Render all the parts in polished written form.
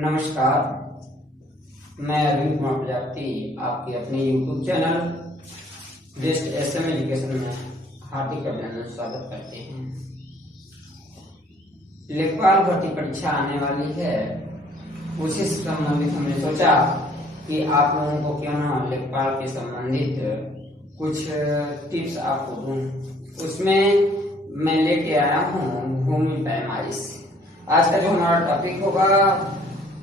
नमस्कार, मैं अरविंद कुमार प्रजापति आपके अपने YouTube channel best SM education में हार्दिक अभिनंदन स्वागत करते हैं। लेखपाल भर्ती परीक्षा आने वाली है, उसी से संबंधित हमने सोचा कि आप लोगों को क्यों ना लेखपाल के संबंधित कुछ टिप्स आपको दूं। उसमें मैं लेके आया हूँ भूमि पैमाइश। आज का जो हमारा टॉपिक होगा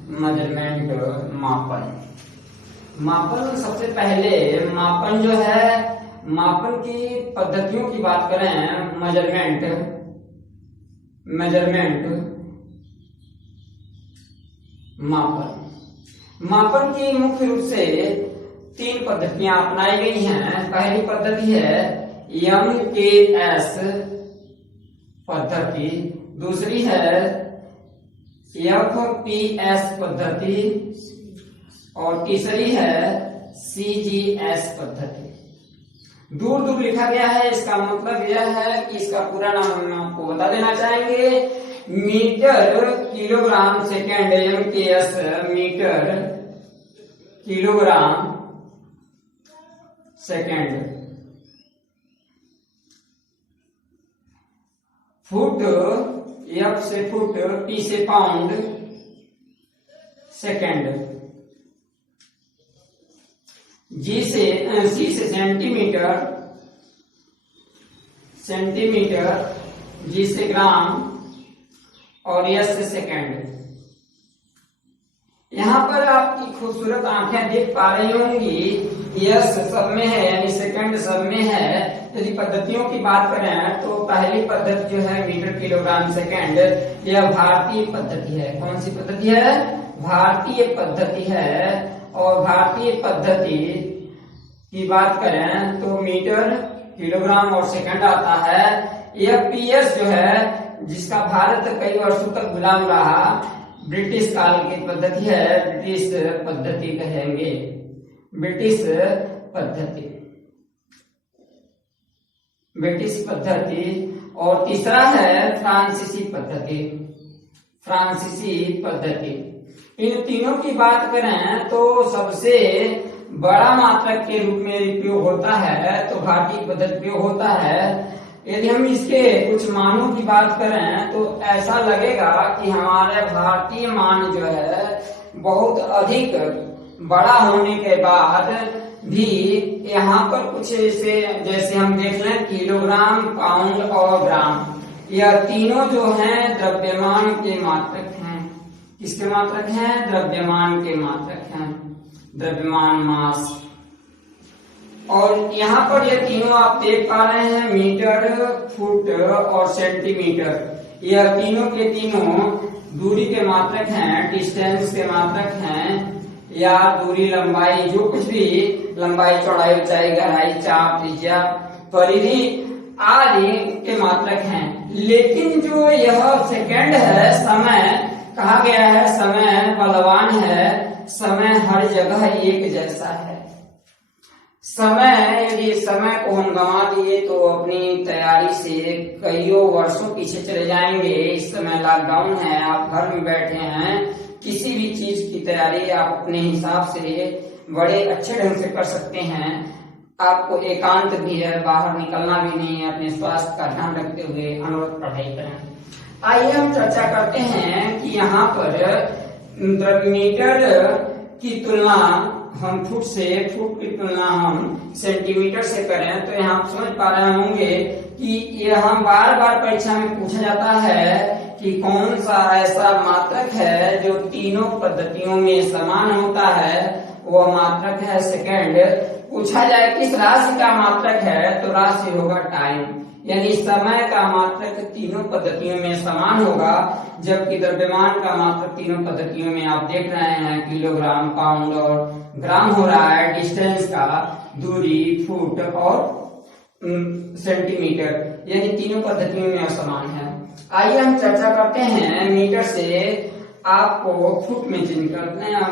मेजरमेंट, मापन। सबसे पहले मापन जो है, मापन की पद्धतियों की बात करें, मापन की मुख्य रूप से 3 पद्धतियां अपनाई गई हैं। पहली पद्धति है MKS पद्धति, दूसरी है FPS पद्धति और तीसरी है CGS पद्धति। दूर दूर लिखा गया है, इसका मतलब यह है कि इसका पूरा नाम हम आपको बता देना चाहेंगे। Metre kilogram second, MKS metre kilogram second. Foot, F से फुट, P से पाउंड सेकेंड, C से सेंटीमीटर, G से ग्राम और S से सेकेंड। यहाँ पर आपकी खूबसूरत आंखें देख पा रही होंगी, S सब में है यानी सेकेंड सब में है। यदि पद्धतियों की बात करें तो पहली पद्धति जो है मीटर किलोग्राम सेकेंड, यह भारतीय पद्धति है। कौन सी पद्धति है? भारतीय पद्धति है। और भारतीय पद्धति की बात करें तो मीटर किलोग्राम और सेकंड आता है। यह PS जो है, जिसका भारत कई वर्षों तक गुलाम रहा, ब्रिटिश काल की पद्धति है, ब्रिटिश पद्धति कहेंगे, ब्रिटिश पद्धति। और तीसरा है फ्रांसीसी पद्धति। इन तीनों की बात करें तो सबसे बड़ा मात्रक के रूप में उपयोग होता है तो भारतीय पद्धति उपयोग होता है। यदि हम इसके कुछ मानों की बात करें तो ऐसा लगेगा कि हमारे भारतीय मान जो है बहुत अधिक बड़ा होने के बाद भी यहाँ पर कुछ जैसे हम देख लें, किलोग्राम, पाउंड और ग्राम, यह तीनों जो हैं द्रव्यमान के मात्रक हैं। किसके मात्रक हैं? द्रव्यमान के मात्रक हैं, द्रव्यमान मास। और यहाँ पर ये तीनों आप देख पा रहे हैं, मीटर, फुट और सेंटीमीटर। यह तीनों के तीनों दूरी के मात्रक हैं, डिस्टेंस के मात्रक हैं, या दूरी, लंबाई, जो कुछ भी लंबाई, चौड़ाई, ऊंचाई, गहराई, चाप, त्रिज्या, परिधि आदि के मात्रक हैं। लेकिन जो यह सेकंड है, समय कहा गया है, समय बलवान है, समय हर जगह एक जैसा है। समय, यदि समय को हम गंवा दिए तो अपनी तैयारी से कईयों वर्षों पीछे चले जाएंगे। इस समय लॉकडाउन है, आप घर में बैठे हैं, किसी भी चीज की तैयारी आप अपने हिसाब से बड़े अच्छे ढंग से कर सकते हैं। आपको एकांत भी है, बाहर निकलना भी नहीं है, अपने स्वास्थ्य का ध्यान रखते हुए अनुरत पढ़ाई करें। आइए हम चर्चा करते हैं कि यहाँ पर मीटर की तुलना हम फुट की तुलना हम सेंटीमीटर से करें तो यहाँ आप समझ पा रहे होंगे कि यह हम बार परीक्षा में पूछा जाता है कि कौन सा ऐसा मात्रक है जो तीनों पद्धतियों में समान होता है, वह मात्रक है सेकंड। पूछा जाए किस राशि का मात्रक है तो राशि होगा टाइम, यानी समय का मात्रक तीनों पद्धतियों में समान होगा। जबकि द्रव्यमान का मात्रक तीनों पद्धतियों में आप देख रहे हैं किलोग्राम, पाउंड और ग्राम हो रहा है। डिस्टेंस का, दूरी, फुट और सेंटीमीटर, यानी तीनों पद्धतियों में समान है। आइए हम चर्चा करते हैं मीटर से आपको फुट में चेंज करते हैं,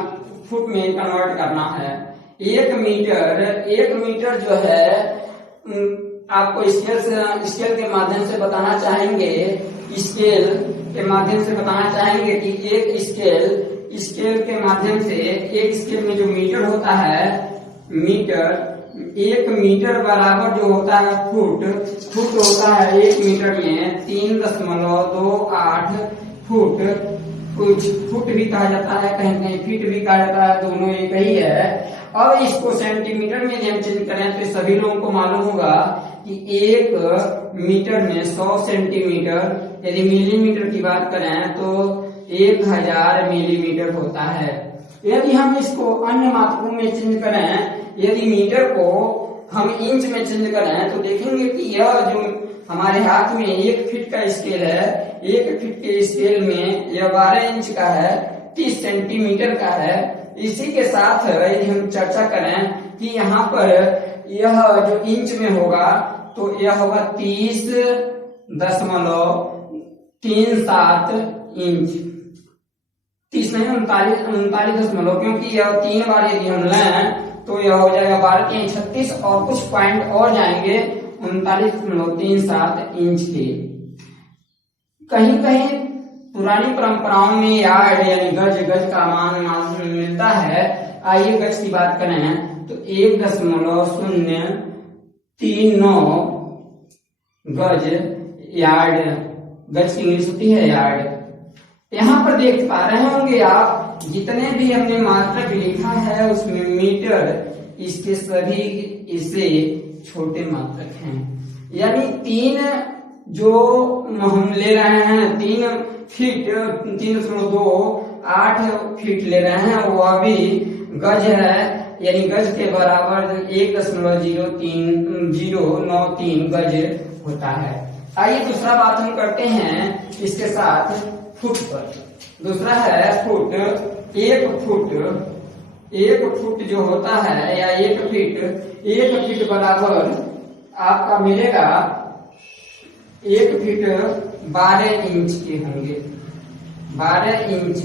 फुट में कन्वर्ट करना है। 1 मीटर जो है आपको स्केल के माध्यम से बताना चाहेंगे स्केल के माध्यम से बताना चाहेंगे कि एक स्केल के माध्यम से, एक स्केल में जो मीटर होता है, मीटर, 1 मीटर बराबर जो होता है फुट होता है 1 मीटर में 3.28 फुट, कुछ फुट भी कहा जाता है, कहीं कहीं फीट भी कहा जाता है, दोनों एक ही है। अब इसको सेंटीमीटर में हम चेंज करें तो सभी लोगों को मालूम होगा कि 1 मीटर में 100 सेंटीमीटर, यदि मिलीमीटर की बात करें तो 1000 मिलीमीटर होता है। यदि हम इसको अन्य मात्रकों में चेंज करें, यदि मीटर को हम इंच में चेंज करें तो देखेंगे कि यह जो हमारे हाथ में 1 फीट का स्केल है, 1 फीट के स्केल में यह 12 इंच का है, 30 सेंटीमीटर का है। इसी के साथ यदि हम चर्चा करें कि यहाँ पर यह जो इंच में होगा तो यह होगा 30.37 इंच, 30 नहीं 39.39, क्योंकि यह 3 बार यदि हम लें तो यह हो जाएगा 12 के 36 और कुछ पॉइंट और जाएंगे 39.37 इंच के। कहीं कहीं पुरानी परंपराओं में यार्ड यानी गज का मान मिलता है। आइए गज की बात करें तो 1.039 गज यार्ड, गज की इंग्लिश होती है यार्ड। यहाँ पर देख पा रहे होंगे आप, जितने भी हमने मात्रक लिखा है उसमें मीटर, इसके सभी इससे छोटे मात्रक हैं। यानी 3 जो हम ले रहे हैं, 3 फीट 3.28 फीट ले रहे हैं, वो अभी गज है, यानी गज के बराबर 1.093 गज होता है। आइए दूसरा बात हम करते हैं इसके साथ फुट पर। दूसरा है फुट। 1 फुट जो होता है या 1 फीट बराबर आपका मिलेगा 1 फीट 12 इंच के होंगे, 12 इंच।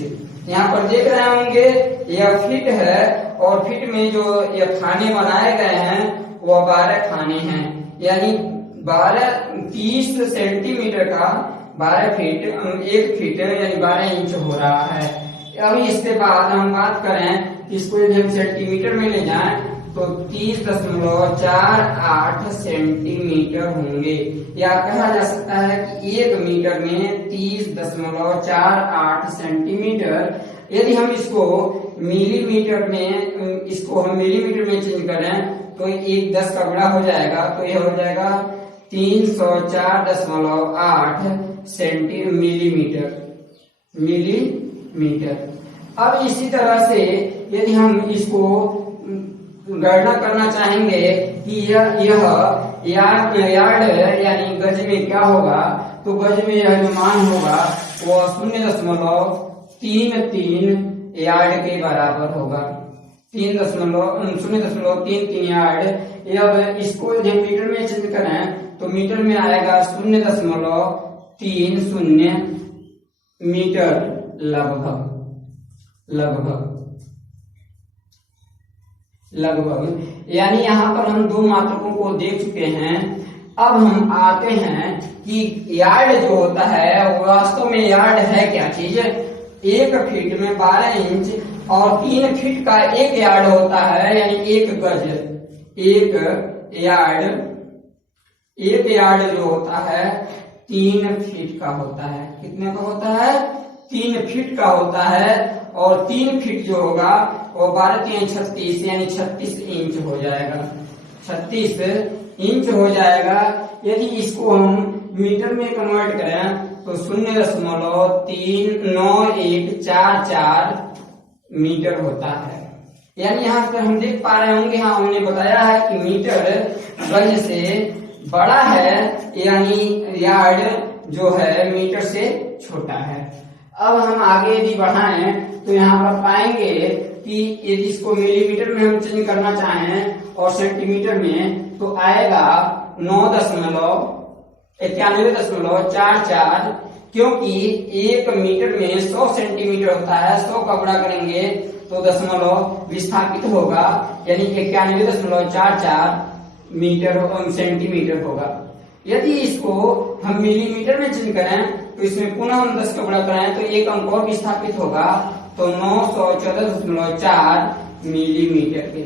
यहाँ पर देख रहे होंगे यह फीट है और फीट में जो ये खाने बनाए गए हैं वह 12 खाने हैं, यानी 30 सेंटीमीटर का 12 फीट, 1 फीट यानी 12 इंच हो रहा है। अभी इसके बाद हम बात करें इसको यदि हम सेंटीमीटर में ले जाएं तो 30.48 सेंटीमीटर होंगे, या कहा जा सकता है कि 1 मीटर में 30.48 सेंटीमीटर। यदि हम इसको मिलीमीटर में चेंज करें तो 1 10 का बड़ा हो जाएगा, तो यह हो जाएगा 304.8 मिलीमीटर। अब इसी तरह से यदि हम इसको गणना करना चाहेंगे कि यह यार्ड यानी गज में क्या होगा, तो गज में यह जो मान होगा वो 0.33 यार्ड के बराबर होगा, 0.33 यार्ड। अब इसको जब मीटर में चेंज करें तो मीटर में आएगा 0.30 मीटर लगभग। यानी यहाँ पर हम 2 मात्रकों को देख चुके हैं। अब हम आते हैं कि यार्ड जो होता है वो वास्तव में यार्ड है क्या चीज। 1 फीट में 12 इंच और 3 फीट का 1 यार्ड होता है, यानी 1 गज। 1 यार्ड जो होता है 3 फीट का होता है। कितने का होता है? 3 फीट का होता है। और 3 फीट जो होगा वो 12 3 36 यानी 36 इंच हो जाएगा, 36 इंच हो जाएगा। यदि इसको हम मीटर में कन्वर्ट करें तो 0.39144 मीटर होता है। यानी यहाँ पर हम देख पा रहे होंगे, हाँ हमने बताया है कि मीटर गज से बड़ा है, यानी यार्ड जो है मीटर से छोटा है। अब हम आगे यदि बढ़ाएं तो यहाँ पर पाएंगे कि यदि इसको मिलीमीटर में हम चेंज करना चाहें और सेंटीमीटर में तो आएगा 9.9144, क्योंकि 1 मीटर में 100 सेंटीमीटर होता है। 100 का गुणा करेंगे तो दशमलव विस्थापित होगा, यानी 91.44 मीटर सेंटीमीटर होगा। यदि इसको हम मिलीमीटर में चेंज करें तो इसमें पुनः हम 10 का गुणा कराएं तो एक अंक और विस्थापित होगा, तो 914.4 मिलीमीटर के।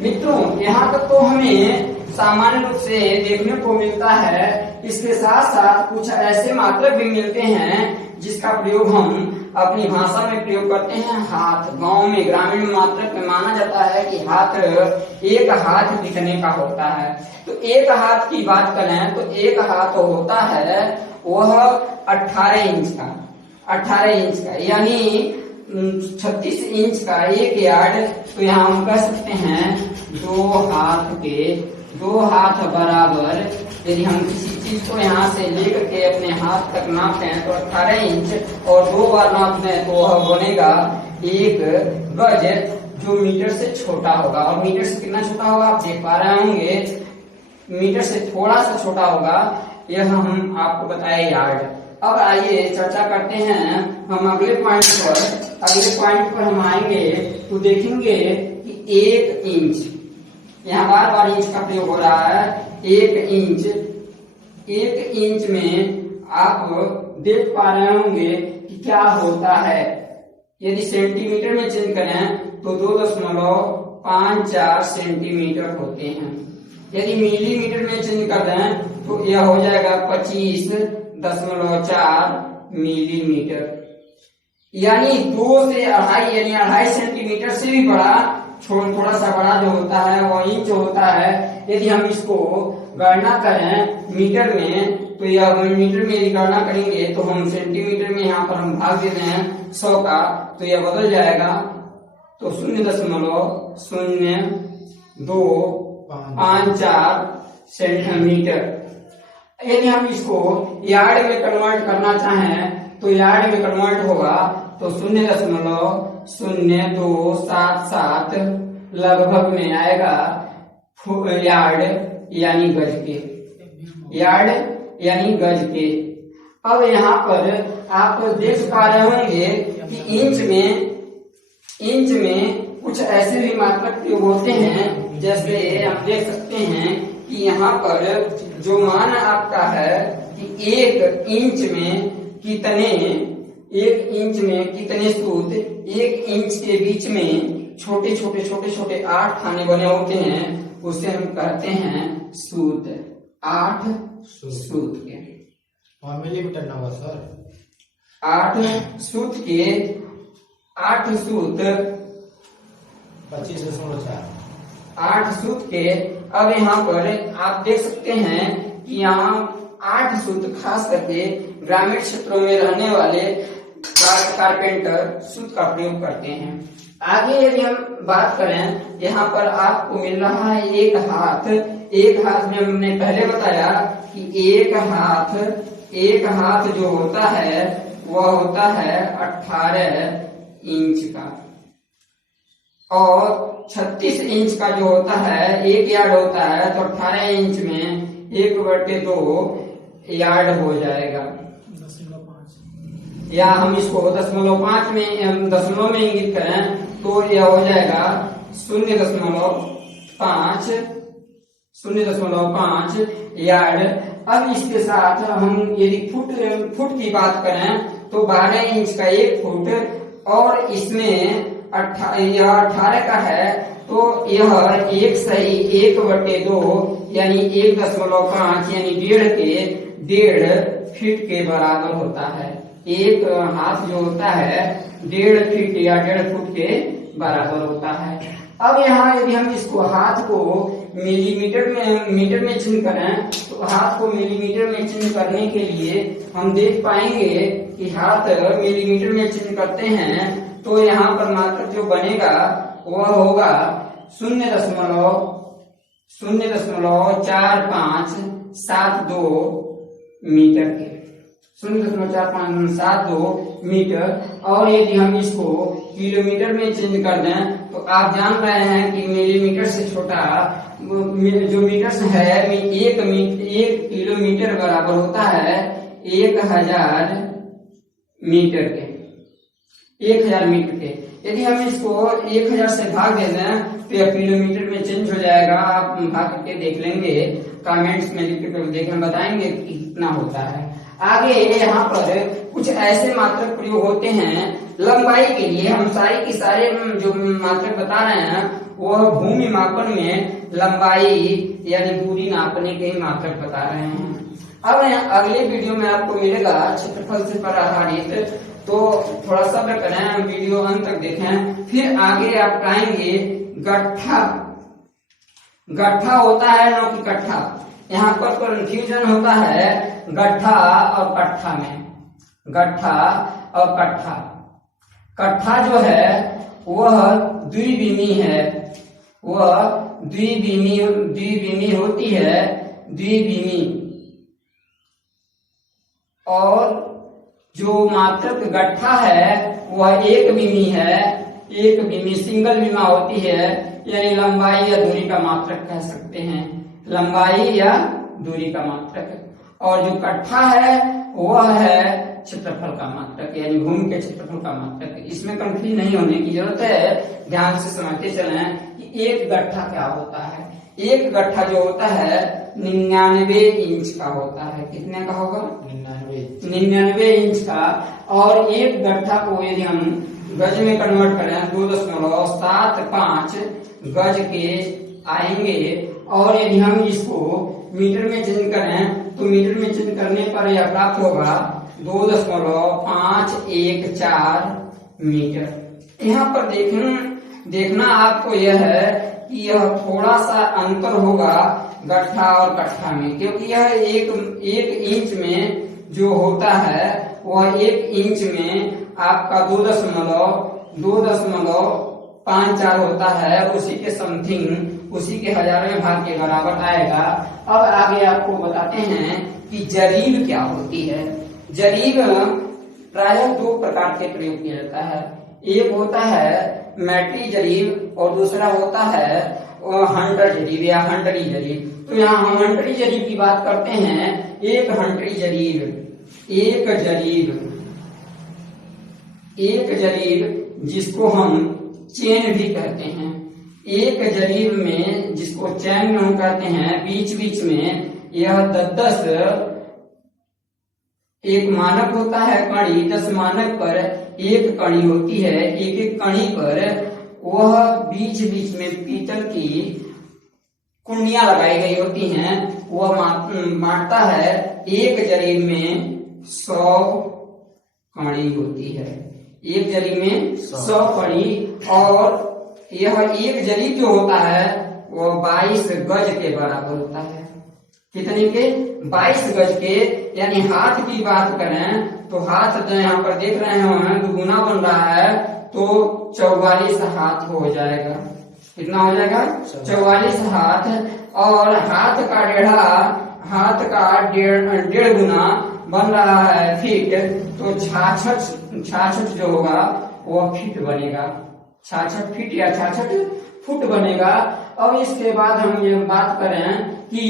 मित्रों, यहाँ तक तो हमें सामान्य रूप से देखने को मिलता है। इसके साथ साथ कुछ ऐसे मात्रक भी मिलते हैं जिसका प्रयोग हम अपनी भाषा में प्रयोग करते हैं। हाथ, गांव में ग्रामीण मात्रक में माना जाता है कि हाथ, एक हाथ दिखने का होता है। तो एक हाथ की बात करें तो एक हाथ होता है वह 18 इंच का, 18 इंच का, यानी 36 इंच का एक यार्ड। तो यहाँ हम कह सकते हैं 2 हाथ बराबर, यदि हम किसी चीज को यहाँ से लेकर के अपने हाथ तक नापें तो 18 इंच, और 2 बार नापने तो वह बनेगा 1 गज, जो मीटर से छोटा होगा। और मीटर से कितना छोटा होगा आप देख पा रहे होंगे, मीटर से थोड़ा सा छोटा होगा। यह हम आपको बताए यार्ड। अब आइए चर्चा करते हैं हम अगले पॉइंट पर। अगले पॉइंट पर हम आएंगे तो देखेंगे कि 1 इंच, यहाँ बार बार इंच का प्रयोग हो रहा है। 1 इंच में आप देख पा रहे होंगे कि क्या होता है। यदि सेंटीमीटर में चेंज करें तो 2.54 सेंटीमीटर होते हैं। यदि मिलीमीटर में चेंज कर दें तो यह हो जाएगा 25.4 मिलीमीटर, यानी 2 से 2.5, यानी 2.5 सेंटीमीटर से भी बड़ा, थोड़ा सा बड़ा जो होता है वो इंच होता है। यदि हम इसको गणना करें मीटर में तो यह मीटर में यदि गणना करेंगे तो हम सेंटीमीटर में यहाँ पर हम भाग देते हैं 100 का, तो यह बदल जाएगा, तो 0.0254 सेंटीमीटर। यदि हम इसको यार्ड में कन्वर्ट करना चाहें तो यार्ड में कन्वर्ट होगा तो 0.0277 लगभग में आएगा यार्ड, यानी गज के, यार्ड यानी गज के। अब यहाँ पर आप देख पा रहे होंगे कि इंच में कुछ ऐसे भी मात्रक प्रयोग होते हैं, जैसे आप देख सकते हैं कि यहाँ पर जो मान आपका है कि 1 इंच में कितने सूत, 1 इंच के बीच में छोटे छोटे 8 खाने बने होते हैं, उसे हम कहते हैं सूत। 8 सूत के मिलीमीटर ना हो सर, 8 सूत के 8 सूत 25.4 8 सूत के। अब यहाँ पर आप देख सकते हैं कि यहाँ 8 सूत खास करके ग्रामीण क्षेत्रों में रहने वाले कारपेंटर सूत का प्रयोग करते हैं। आगे यदि हम बात करें, यहाँ पर आपको मिल रहा है एक हाथ में हमने पहले बताया कि एक हाथ जो होता है वह होता है 18 इंच का, और 36 इंच का जो होता है एक यार्ड होता है, तो 18 इंच में 1/2 यार्ड हो जाएगा। 0.5, या हम इसको 0.5 में दशमलव में इंगित करें तो यह हो जाएगा 0.5 यार्ड। अब इसके साथ हम यदि फुट की बात करें तो 12 इंच का 1 फुट, और इसमें 18 का है, तो यह 1/2 यानी 1.5 यानी 1.5 फीट के बराबर होता है। एक हाथ जो होता है 1.5 फीट या 1.5 फुट के बराबर होता है। अब यहाँ यदि हम इसको हाथ को मीटर में चिन्ह करें तो हाथ को मिलीमीटर में चिन्ह करने के लिए हम देख पाएंगे कि हाथ मिलीमीटर में चिन्ह करते हैं तो यहाँ पर मात्रक जो बनेगा वह होगा 0.4572 मीटर के, 0.4572 मीटर। और यदि हम इसको किलोमीटर में चेंज कर दें तो आप जान रहे हैं कि मिलीमीटर से छोटा जो मीटर है 1 किलोमीटर बराबर होता है 1000 मीटर के, 1000 मीटर के। यदि हम इसको 1000 से भाग दे दें तो यह किलोमीटर में चेंज हो जाएगा। आप भाग करके देख लेंगे, कमेंट्स में लिख कर देखें, बताएंगे कि कितना होता है। आगे यहाँ पर कुछ ऐसे मात्रक प्रयोग होते हैं लंबाई के लिए। हम सारे की सारे जो मात्रक बता रहे हैं वह भूमि मापन में लंबाई यानी दूरी नापने के ही मात्रक बता रहे हैं। अब अगले वीडियो में आपको मिलेगा क्षेत्रफल से पर आधारित, तो थोड़ा सब्र करें, वीडियो अंत तक देखें। फिर आगे आप पाएंगे गट्ठा। गट्ठा होता है न कि कट्ठा, यहाँ पर कंफ्यूजन होता है गट्ठा और कट्ठा में। गट्ठा और कट्ठा, कट्ठा जो है वह द्विविमी है, वह द्विविमी होती है, द्विविमी। और जो मात्रक गट्ठा है वह एक विमी है, एक विमी सिंगल विमा होती है, यानी लंबाई या दूरी का मात्रक कह सकते हैं, लंबाई या दूरी का मात्रक। और जो कट्ठा है वह है क्षेत्रफल का मात्रक, यानी भूमि के क्षेत्रफल का मात्रक। इसमें कंफ्यूज नहीं होने की जरूरत है, ध्यान से समझते चलें कि एक गट्ठा क्या होता है। एक गट्ठा जो होता है 99 इंच का होता है। कितने का होगा? 99 इंच का। और एक गट्ठा को यदि हम गज में कन्वर्ट करें 2.75 गज के आएंगे। और यदि हम इसको मीटर में चेंज करें तो मीटर में चेंज करने पर यह प्राप्त होगा 2.514 मीटर। यहाँ पर देखना आपको यह है कि यह थोड़ा सा अंतर होगा गट्ठा और कट्ठा में, क्योंकि यह एक इंच में जो होता है वह 1 इंच में आपका 2.54 होता है, उसी के समथिंग, उसी के 1000वें भाग के बराबर आएगा। अब आगे आपको बताते हैं कि जरीब क्या होती है। जरीब प्रायः 2 प्रकार के प्रयोग किया जाता है। एक होता है मैट्री जरीब और दूसरा होता है हंटर जरीब या हंटरी जरीब। तो यहाँ हम हंटरी जरीब की बात करते हैं। एक हंटरी जरीब, एक जरीब जिसको हम चेन भी कहते हैं। एक जरीब में जिसको चैन में हम कहते हैं, बीच बीच में यह 10 एक मानक होता है कड़ी, 10 मानक पर एक कड़ी होती है। एक एक कड़ी पर वह बीच बीच में पीतल की कुंडियां लगाई गई होती हैं। वह मापता है एक जरीब में 100 कड़ी होती है, एक जरीब में 100 कड़ी। और यह एक जरीब जो होता है वह 22 गज के बराबर होता है। कितने के? 22 गज के। यानी हाथ की बात करें तो हाथ जो यहाँ पर देख रहे हैं दुगुना बन रहा है, तो 44 हाथ हो जाएगा। कितना हो जाएगा? 44 हाथ। और हाथ का डेढ़ गुना बन रहा है फीट, तो 66 जो होगा वो फीट बनेगा। 66 फीट या 66 फुट बनेगा। अब इसके बाद हम ये बात करें कि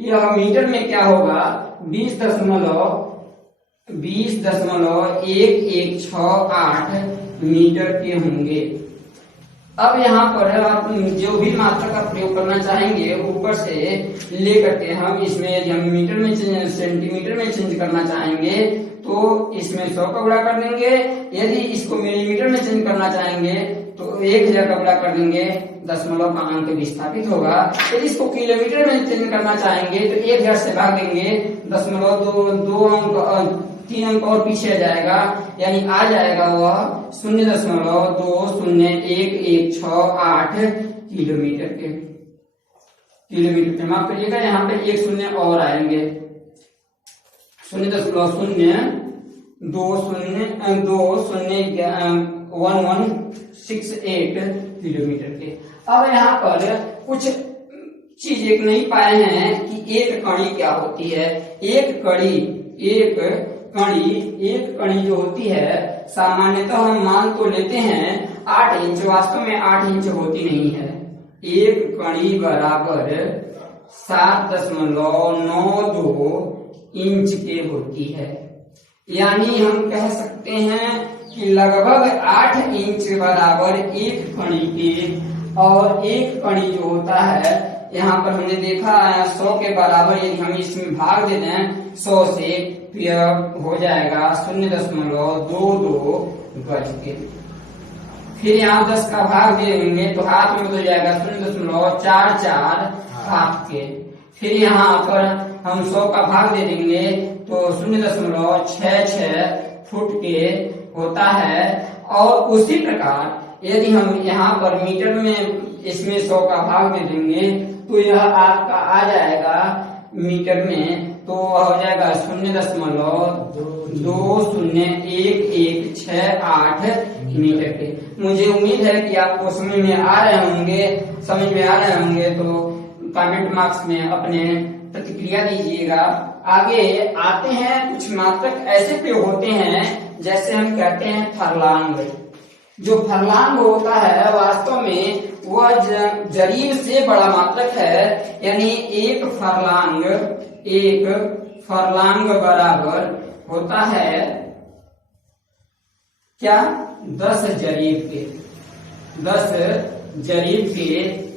यह मीटर में क्या होगा, 20.1168 मीटर के होंगे। अब यहाँ पर आप जो भी मात्रा का प्रयोग करना चाहेंगे ऊपर से लेकर के हम इसमें यदि हम मीटर में सेंटीमीटर में चेंज करना चाहेंगे तो इसमें 100 का गुणा कर देंगे। यदि इसको मिलीमीटर में चेंज करना चाहेंगे तो 1000 का गुणा कर देंगे, दशमलव का अंक विस्थापित होगा। यदि इसको किलोमीटर में चेंज करना चाहेंगे तो 1000 से भाग देंगे, दशमलव 3 अंक और पीछे जाएगा, यानी आ जाएगा वह 0.20168 किलोमीटर के। माफ करिएगा, यहाँ पे 1 शून्य और आएंगे, 0.20168 किलोमीटर के। अब यहाँ पर कुछ चीज एक नहीं पाए हैं कि एक कणी क्या होती है। एक कणी जो होती है सामान्यतः हम मान तो लेते हैं 8 इंच, वास्तव में 8 इंच होती नहीं है। एक कणी बराबर 7.92 इंच के होती है। यानी हम कह सकते हैं कि लगभग 8 इंच बराबर एक कणी के। और एक कणी जो होता है यहाँ पर हमने देखा 100 के बराबर, यदि हम इसमें भाग देते हैं 100 से, तो तो यह हो जाएगा 0.22 गज के। फिर यहाँ 10 का भाग दे देंगे तो हाथ में बदल जाएगा 0.44 हाथ के। फिर यहाँ पर हम 100 का भाग दे देंगे तो 0.66 फुट के होता है। और उसी प्रकार यदि हम यहाँ पर मीटर में इसमें 100 का भाग दे देंगे तो यह आपका आ जाएगा मीटर में, तो हो जाएगा 0.201168 मीटर के। मुझे उम्मीद है कि आपको समझ में आ रहे होंगे। तो कमेंट बॉक्स में अपने प्रतिक्रिया दीजिएगा। आगे आते हैं, कुछ मात्रक ऐसे प्रयोग होते हैं जैसे हम कहते हैं फरलांग। जो फरलांग होता है वास्तव में वह जरीब से बड़ा मात्रक है, यानी एक फरलांग बराबर होता है क्या 10 जरीब के।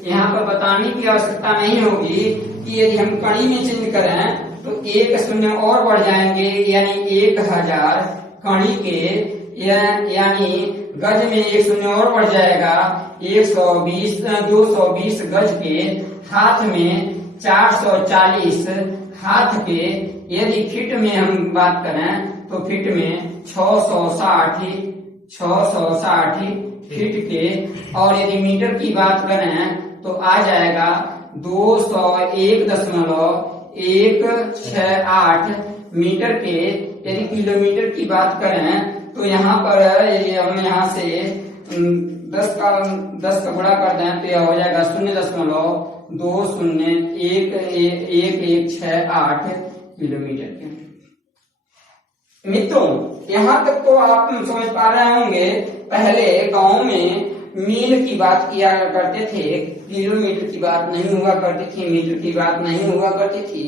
यहाँ पर बताने की आवश्यकता नहीं होगी कि यदि हम कड़ी में चेंज करें तो 1 शून्य और बढ़ जाएंगे, यानी 1000 कड़ी के, यानी गज में 1 शून्य और बढ़ जाएगा 220 गज के। हाथ में 440 हाथ के। यदि फीट में हम बात करें तो फीट में 660 फीट के। और यदि मीटर की बात करें तो आ जाएगा 201.168 मीटर के। यदि किलोमीटर की बात करें तो यहाँ पर यदि हम यहाँ से 10 का गुणा कर दें तो यह हो जाएगा 0.201168 किलोमीटर के। मित्रों, यहाँ तक तो आप समझ पा रहे होंगे। पहले गांव में मील की बात किया करते थे, किलोमीटर की बात नहीं हुआ करती थी, मीटर की बात नहीं हुआ करती थी।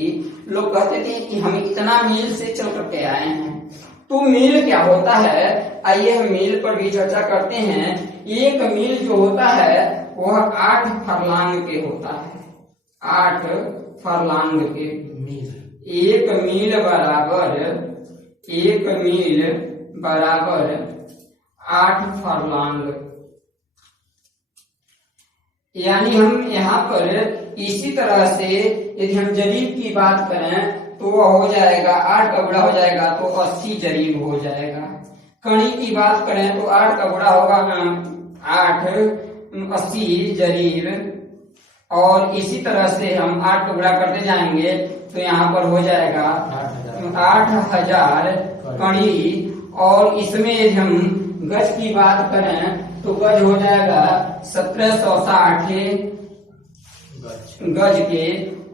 लोग कहते थे कि हम इतना मील से चल करके आए हैं। तो मील क्या होता है, आइए हम मील पर भी चर्चा करते हैं। एक मील जो होता है वह 8 फरलांग के होता है। 8 फरलांग के मील। एक मील बराबर 8 फरलांग। यानी हम यहाँ पर इसी तरह से यदि हम जरीब की बात करें तो वह हो जाएगा 8 का गुणा हो जाएगा तो 80 जरीब हो जाएगा। कणी की बात करें तो 8 का गुणा होगा 80 जरीब। और इसी तरह से हम 8 का गुणा करते जाएंगे तो यहाँ पर हो जाएगा 8000 कणी। और इसमें यदि हम गज की बात करें तो गज हो जाएगा 1760 गज के।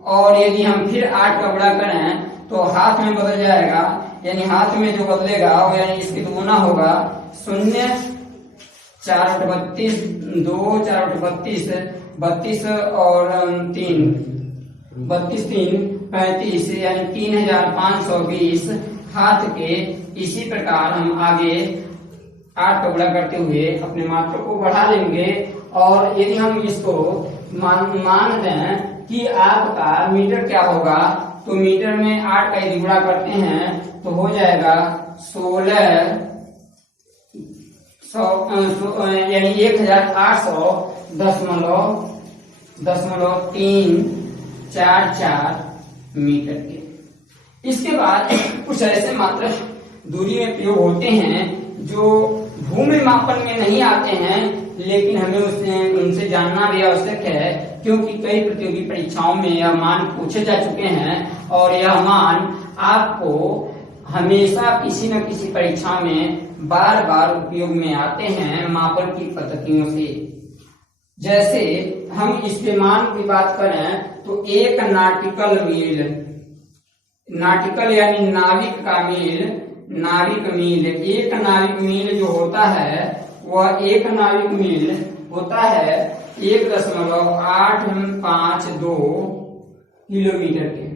और यदि हम फिर 8 का गुणा करें तो हाथ में बदल जाएगा, यानी हाथ में जो बदलेगा वो यानी इसकी दुगुना होगा। 0 4 32 2 4 32 32 और 3 35 यानी 3520 हाथ के। इसी प्रकार हम आगे 8 का गुणा करते हुए अपने मात्रा को बढ़ा लेंगे। और यदि हम इसको मान दें कि आपका मीटर क्या होगा तो मीटर में 8 का यदि गुणा करते हैं तो हो जाएगा 1600 यानी 1800.344 मीटर के। इसके बाद कुछ ऐसे मात्रक दूरी में प्रयोग होते हैं जो भूमि मापन में नहीं आते हैं, लेकिन हमें उनसे जानना भी आवश्यक है, क्योंकि कई प्रतियोगी परीक्षाओं में यह मान पूछे जा चुके हैं और यह मान आपको हमेशा किसी न किसी परीक्षा में बार बार उपयोग में आते हैं मापन की पद्धतियों से। जैसे हम इसके मान की बात करें तो एक नाटिकल यानी नाविक मील, एक नाविक मील जो होता है वह एक नाविक मील होता है 1.852 किलोमीटर के,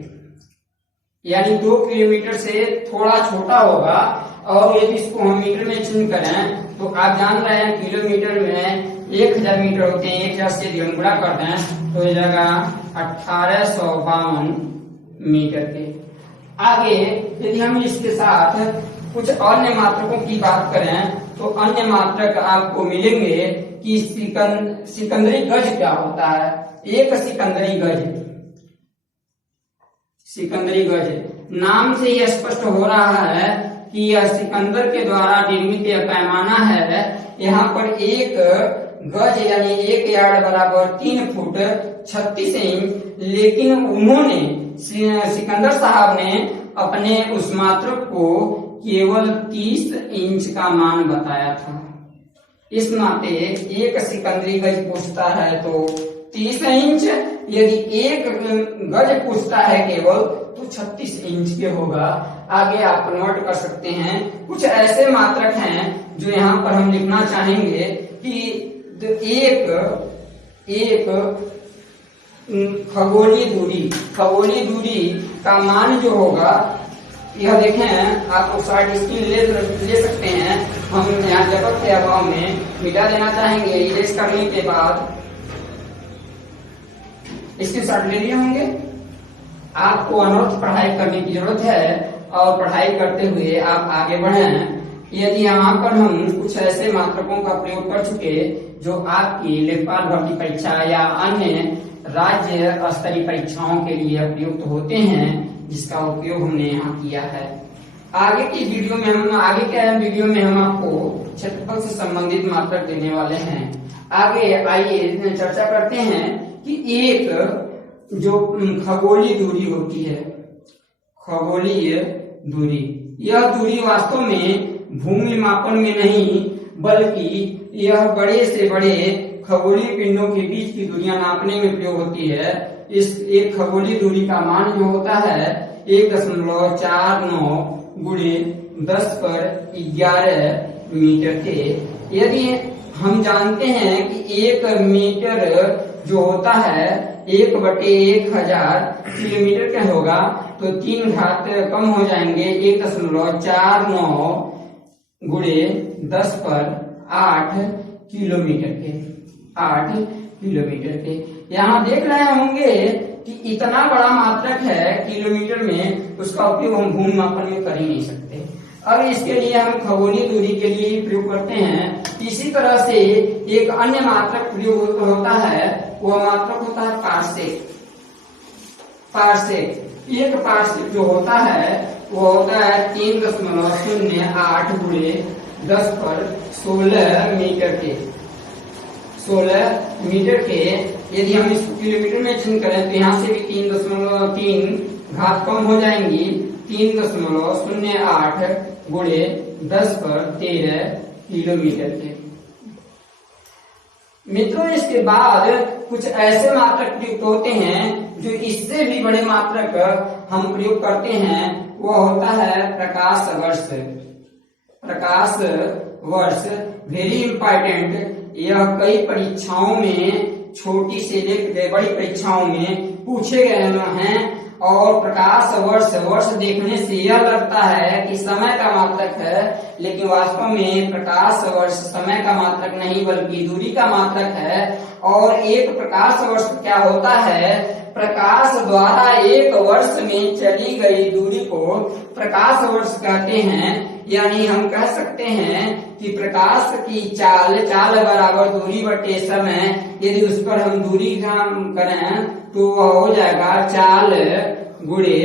यानी 2 किलोमीटर से थोड़ा छोटा होगा। और यदि इसको हम मीटर में चेंज करें तो आप जान रहे हैं किलोमीटर में 1000 मीटर होते हैं। 1000 से यदि हम गुणा कर दें तो हो जाएगा 1852 मीटर के। आगे यदि हम इसके साथ कुछ अन्य मात्रकों की बात करें तो अन्य मात्रक आपको मिलेंगे कि सिकंदरी गज क्या होता है। एक सिकंदरी गज नाम से यह स्पष्ट हो रहा है कि यह सिकंदर के द्वारा निर्मित यह पैमाना है। यहाँ पर एक गज यानी 1 यार्ड बराबर 3 फुट 36 इंच, लेकिन उन्होंने सिकंदर साहब ने अपने उस मात्रक को केवल 30 इंच का मान बताया था। इस नाते एक सिकंदरी गज पूछता है तो 30 इंच, यदि एक गज पूछता है केवल तो 36 इंच के होगा। आगे आप नोट कर सकते हैं कुछ ऐसे मात्रक हैं जो यहाँ पर हम लिखना चाहेंगे कि एक खगोलीय दूरी का मान जो होगा, यह देखें आप साइड स्क्रीन ले सकते हैं। हम यहाँ जगह के अभाव में मिटा देना चाहेंगे। इरेज करने के बाद इसके शॉट ले लिए होंगे। आपको अनर्थ पढ़ाई करने की जरूरत है और पढ़ाई करते हुए आप आगे बढ़ें। यदि यहाँ पर हम कुछ ऐसे मात्रकों का प्रयोग कर चुके जो आपकी लेखपाल भर्ती परीक्षा या अन्य राज्य स्तरीय परीक्षाओं के लिए प्रयुक्त होते हैं, जिसका उपयोग हमने यहाँ किया है। आगे की वीडियो में हम आपको क्षेत्रफल से संबंधित मात्रक देने वाले हैं। आगे आइए चर्चा करते हैं कि एक जो खगोलीय दूरी होती है, खगोलीय दूरी, यह दूरी वास्तव में भूमि मापन में नहीं बल्कि यह बड़े से बड़े खगोलीय पिंडों के बीच की दूरियां नापने में प्रयोग होती है। इस एक खगोलीय दूरी का मान जो होता है 1.49 गुणे 10⁻11 मीटर के। यदि हम जानते हैं कि 1 मीटर जो होता है 1/1000 किलोमीटर का होगा, तो 3 घात कम हो जाएंगे। 1.49 गुणे 10/8 किलोमीटर के, 8 किलोमीटर के। यहाँ देख रहे होंगे कि इतना बड़ा मात्रक है किलोमीटर में, उसका उपयोग हम भूमि मापन में कर ही नहीं सकते। अब इसके लिए हम खगोलीय दूरी के लिए प्रयोग करते हैं। इसी तरह से एक अन्य मात्रक प्रयोग होता है, वह मात्रक होता है पार्सेक। एक पार्सेक जो होता है वो होता है 3.08 गुणे 10/16 मीटर के, 16 मीटर के। यदि हम इसको किलोमीटर में चेंज करें तो यहाँ से भी 3.3 घात कम हो जाएंगी। 3.08 गुणे 10/13 किलोमीटर के। मित्रों, इसके बाद कुछ ऐसे मात्रक प्रयुक्त होते हैं जो इससे भी बड़े मात्रक हम प्रयोग करते हैं, वह होता है प्रकाश वर्ष। प्रकाश वर्ष वेरी इंपॉर्टेंट। यह कई परीक्षाओं में, छोटी से लेकर बड़ी परीक्षाओं में पूछे गए हैं। और प्रकाश वर्ष देखने से यह लगता है कि समय का मात्रक है, लेकिन वास्तव में प्रकाश वर्ष समय का मात्रक नहीं बल्कि दूरी का मात्रक है। और एक प्रकाश वर्ष क्या होता है, प्रकाश द्वारा एक वर्ष में चली गई दूरी को प्रकाश वर्ष कहते हैं। यानी हम कह सकते हैं कि प्रकाश की चाल बराबर दूरी बटे समय। यदि उस पर हम दूरी काम करें तो वह हो जाएगा चाल गुणे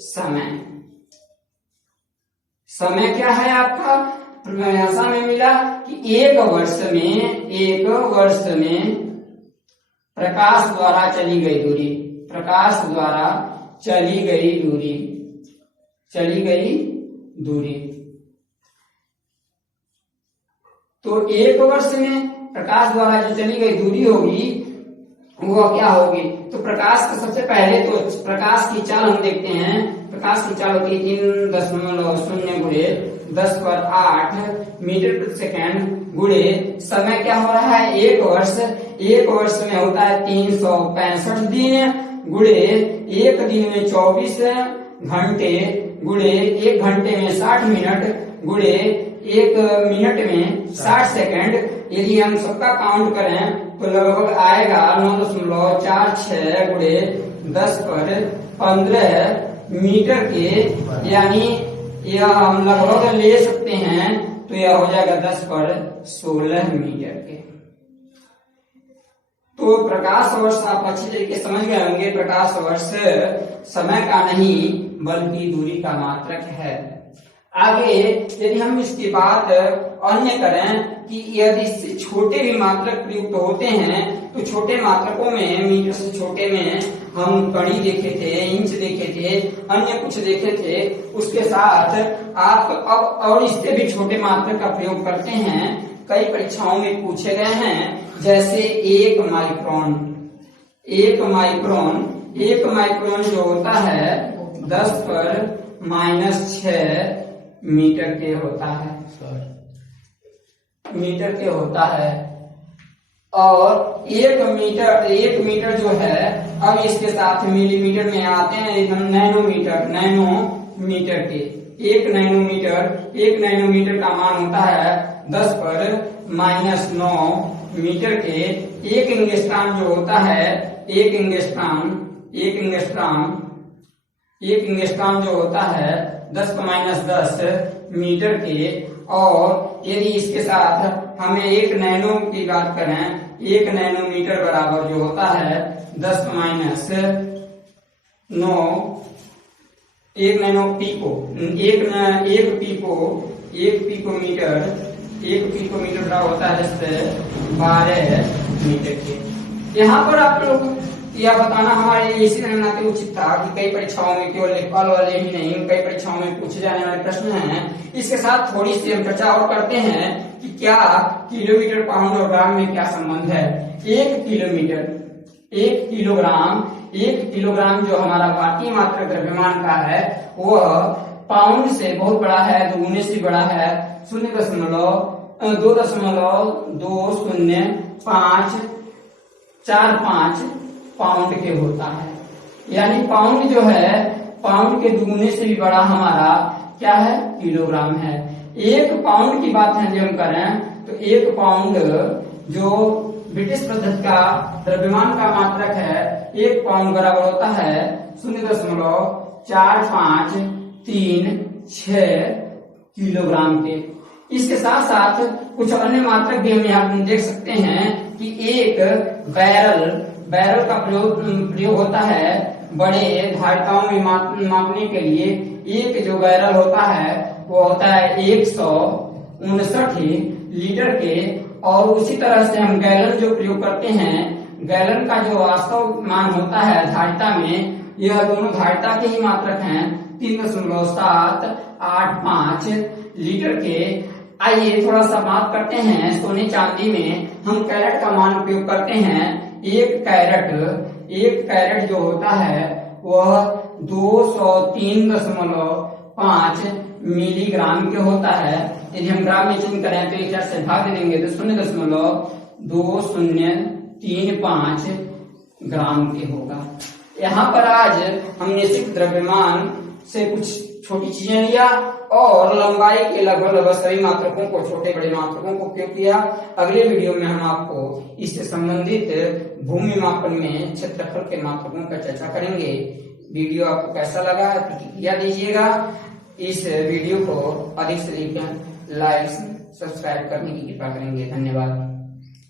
समय। समय क्या है आपका, परिभाषा में मिला कि एक वर्ष में प्रकाश द्वारा चली गई दूरी, प्रकाश द्वारा चली गई दूरी। तो एक वर्ष में प्रकाश द्वारा जो चली गई दूरी होगी वह क्या होगी, तो प्रकाश का सबसे पहले तो प्रकाश की चाल हम देखते हैं। प्रकाश की चाल होती है 3.0 गुणे 10/8 मीटर प्रति सेकेंड गुणे समय क्या हो रहा है, एक वर्ष। एक वर्ष में होता है 365 दिन गुणे एक दिन में 24 घंटे गुणे एक घंटे में 60 मिनट गुणे एक मिनट में 60 सेकंड। यदि हम सबका काउंट करें तो लगभग आएगा 9.46 गुणे 10/15 मीटर के, यानी यह हम लगभग ले सकते हैं तो यह हो जाएगा 10 पर 16 मीटर के। तो प्रकाश वर्ष आप अच्छी तरीके से समझ गए होंगे। प्रकाश वर्ष समय का नहीं बल्कि दूरी का मात्रक है। आगे यदि हम इसकी बात अन्य करें कि यदि छोटे भी मात्रक प्रयुक्त होते हैं तो छोटे मात्रकों में, मीटर से छोटे में हम कड़ी देखे थे, इंच देखे थे, अन्य कुछ देखे थे। उसके साथ आप अब और इससे भी छोटे मात्रक का प्रयोग करते हैं। कई परीक्षाओं में पूछे गए हैं, जैसे 1 माइक्रोन। 1 माइक्रोन जो होता है 10 पर -6 मीटर के होता है, मीटर के होता है। और 1 मीटर जो है, अब इसके साथ मिलीमीटर में आते हैं नैनोमीटर के। 1 नैनोमीटर का मान होता है 10 पर -9 मीटर के। 1 एंगस्ट्रॉम जो होता है, 1 एंगस्ट्रॉम जो होता है 10 पर -10 मीटर के। और यदि इसके साथ हमें 1 नैनो की बात करें, 1 नैनोमीटर बराबर जो होता है 10 पर -9, 1 नैनो पीको, 1 पिकोमीटर बड़ा होता है 10 पर 12 मीटर के। यहाँ पर आप लोग यह बताना हमारे लिए इसी तरह के उचित था कि कई परीक्षाओं में केवल लेखपाल वाले ही नहीं, कई परीक्षाओं में पूछे जाने वाले प्रश्न हैं। इसके साथ थोड़ी सी हम चर्चा और करते हैं कि क्या किलोमीटर, पाउंड और ग्राम में क्या संबंध है। 1 किलोग्राम जो हमारा भारतीय मात्रक द्रव्यमान का है, वह पाउंड से बहुत बड़ा है, दुगुने से बड़ा है। 0.20545 पाउंड के होता है। यानी पाउंड जो है, पाउंड के दुगुने से भी बड़ा हमारा क्या है, किलोग्राम है। 1 पाउंड की बात है जब हम करें तो 1 पाउंड जो ब्रिटिश पद्धति का द्रव्यमान का मात्रक है, 1 पाउंड बराबर होता है 0.4536 किलोग्राम के। इसके साथ साथ कुछ अन्य मात्रक भी हम यहाँ देख सकते हैं कि एक बैरल का प्रयोग होता है बड़े धारिताओं में मापने के लिए। एक जो बैरल होता है वो होता है 159 लीटर के। और उसी तरह से हम गैलन जो प्रयोग करते हैं, गैलन का जो वास्तव मान होता है धारिता में, यह दोनों धारिता के ही मात्रक हैं 3.785 लीटर के। आइए थोड़ा सा बात करते हैं सोने चांदी में हम कैरेट का मान उपयोग करते हैं। एक कैरेट जो होता है वह 203.5 मिलीग्राम के होता है। यदि हम ग्राम में चेंज करें तो 4 से भाग देंगे तो 0.2035 ग्राम के होगा। यहाँ पर आज हमने सिर्फ द्रव्यमान से कुछ छोटी चीजें लिया और लंबाई के लगभग सभी मात्रकों को, छोटे बड़े मात्रकों को उपयोग किया। अगले वीडियो में हम आपको इससे संबंधित भूमि मापन में क्षेत्रफल के मात्रकों पर चर्चा करेंगे। वीडियो आपको कैसा लगा प्रतिक्रिया दीजिएगा। इस वीडियो को अधिक से अधिक लाइक सब्सक्राइब करने की कृपा करेंगे। धन्यवाद।